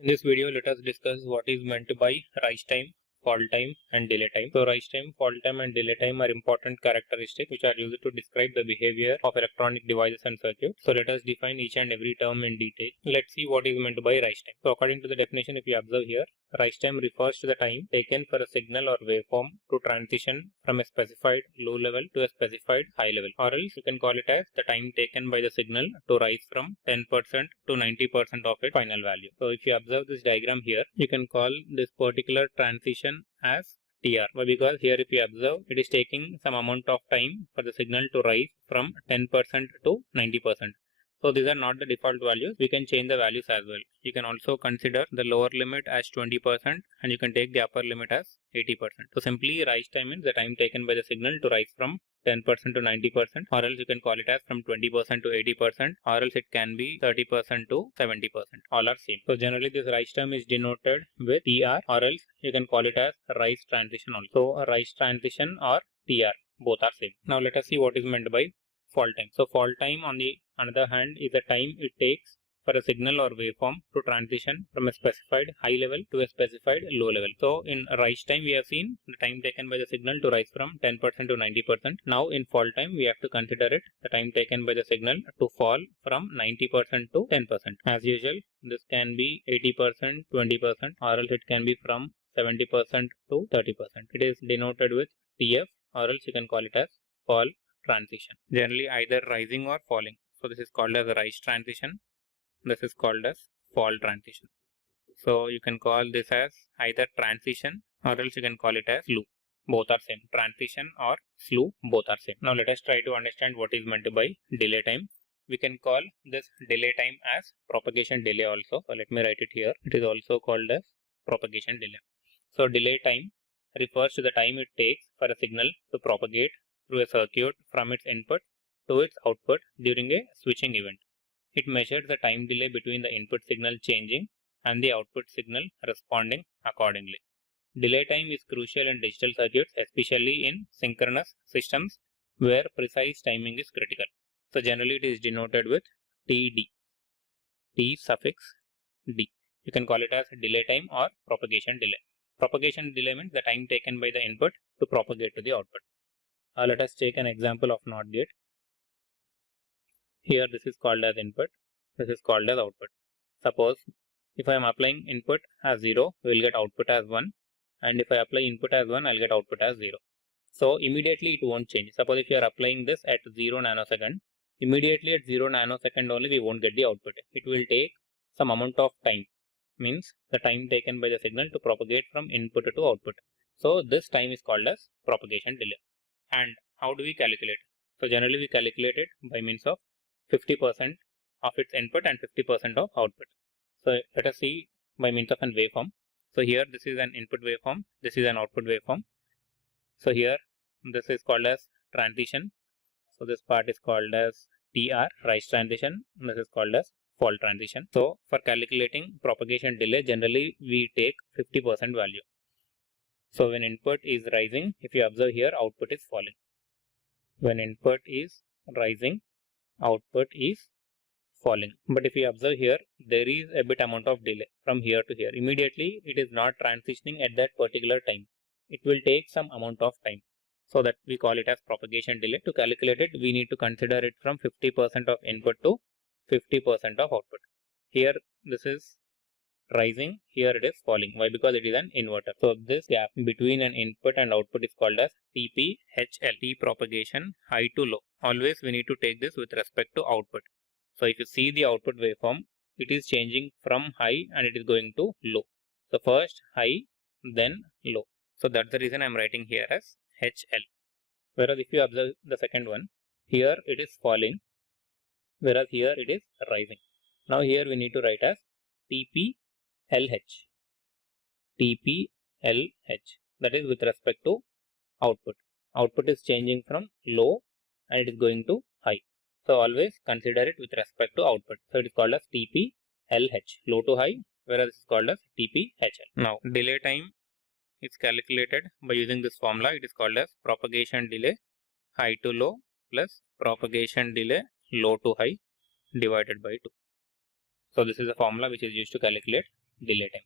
In this video, let us discuss what is meant by rise time, fall time, and delay time. So, rise time, fall time, and delay time are important characteristics which are used to describe the behavior of electronic devices and circuits. So, let us define each and every term in detail. Let's see what is meant by rise time. So, according to the definition, if you observe here, rise time refers to the time taken for a signal or waveform to transition from a specified low level to a specified high level, or else you can call it as the time taken by the signal to rise from 10% to 90% of its final value. So if you observe this diagram here, you can call this particular transition as TR. Because here if you observe, it is taking some amount of time for the signal to rise from 10% to 90%. So these are not the default values. We can change the values as well. You can also consider the lower limit as 20% and you can take the upper limit as 80%. So simply rise time means the time taken by the signal to rise from 10% to 90%, or else you can call it as from 20% to 80%, or else it can be 30% to 70%. All are same. So generally this rise time is denoted with TR, or else you can call it as rise transition also. A rise transition or TR, both are same. Now let us see what is meant by fall time. So fall time on the other hand is the time it takes for a signal or waveform to transition from a specified high level to a specified low level. So in rise time we have seen the time taken by the signal to rise from 10% to 90%. Now in fall time we have to consider it the time taken by the signal to fall from 90% to 10%. As usual, this can be 80%, 20%, or else it can be from 70% to 30%. It is denoted with TF, or else you can call it as fall transition. Generally either rising or falling. So this is called as a rise transition. This is called as fall transition. So you can call this as either transition or else you can call it as slew. Both are same. Transition or slew, both are same. Now let us try to understand what is meant by delay time. We can call this delay time as propagation delay also. So let me write it here. It is also called as propagation delay. So delay time refers to the time it takes for a signal to propagate through a circuit from its input to its output during a switching event. It measures the time delay between the input signal changing and the output signal responding accordingly. Delay time is crucial in digital circuits, especially in synchronous systems where precise timing is critical. So generally it is denoted with TD, T suffix D. You can call it as delay time or propagation delay. Propagation delay means the time taken by the input to propagate to the output. Let us take an example of NOT gate. Here this is called as input, this is called as output. Suppose if I am applying input as 0, we will get output as 1, and if I apply input as 1, I will get output as 0. So immediately it won't change. Suppose if you are applying this at 0 nanosecond, immediately at 0 nanosecond only we won't get the output. It will take some amount of time, means the time taken by the signal to propagate from input to output. So this time is called as propagation delay. And how do we calculate? So generally we calculate it by means of 50% of its input and 50% of output. So let us see by means of an waveform. So here this is an input waveform, this is an output waveform. So here this is called as transition. So this part is called as TR, rise transition. This is called as fall transition. So for calculating propagation delay, generally we take 50% value. So when input is rising, if you observe here, output is falling. When input is rising, output is falling. But if you observe here, there is a bit amount of delay from here to here. Immediately it is not transitioning at that particular time. It will take some amount of time. So that we call it as propagation delay. To calculate it, we need to consider it from 50% of input to 50% of output. Here this is rising, here it is falling. Why? Because it is an inverter. So this gap between an input and output is called as TPHL, T propagation high to low. Always we need to take this with respect to output. So if you see the output waveform, it is changing from high and it is going to low. So first high, then low. So that's the reason I am writing here as HL. Whereas if you observe the second one, here it is falling, whereas here it is rising. Now here we need to write as TPLH. TPLH. That is with respect to output. Output is changing from low and it is going to high. So always consider it with respect to output. So it is called as TPLH, low to high, whereas it is called as TPHL. Now delay time is calculated by using this formula. It is called as propagation delay high to low plus propagation delay low to high divided by 2. So this is a formula which is used to calculate delay time.